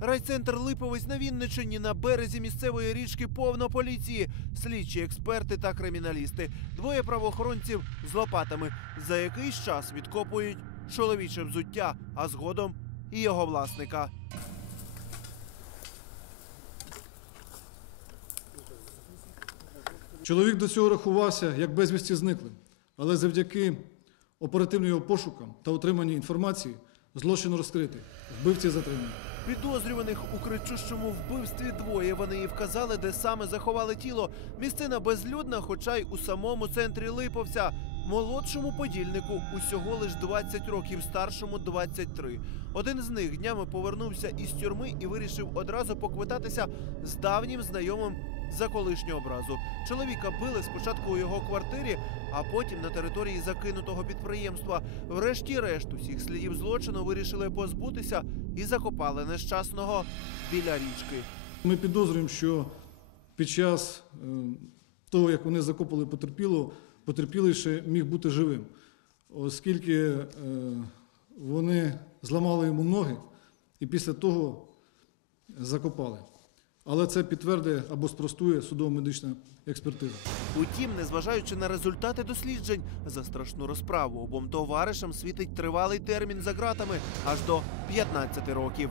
Райцентр Липовець на Вінничині на березі місцевої річки повно поліції, слідчі експерти та криміналісти. Двоє правоохоронців з лопатами за якийсь час відкопують чоловіче взуття, а згодом і його власника. Чоловік до цього рахувався як безвісті зниклим, але завдяки оперативним його пошукам та отриманні інформації злочин розкритий, вбивці затримані. Підозрюваних у кричущому вбивстві двоє. Вони і вказали, де саме заховали тіло. Місцина безлюдна, хоча й у самому центрі Липовця. Молодшому подільнику усього лиш 20 років, старшому 23. Один з них днями повернувся із тюрми і вирішив одразу поквитатися з давнім знайомим за колишнього образу. Чоловіка били спочатку у його квартирі, а потім на території закинутого підприємства. Врешті-решт усіх слідів злочину вирішили позбутися і закопали нещасного біля річки. Ми підозрюємо, що під час е, того, як вони закопали потерпілого, потерпілий ще міг бути живим, оскільки е, вони зламали йому ноги і після того закопали. Але це підтвердить або спростує судово-медична експертиза. Утім, незважаючи на результати досліджень, за страшну розправу обом товаришам світить тривалий термін за ґратами аж до 15 років.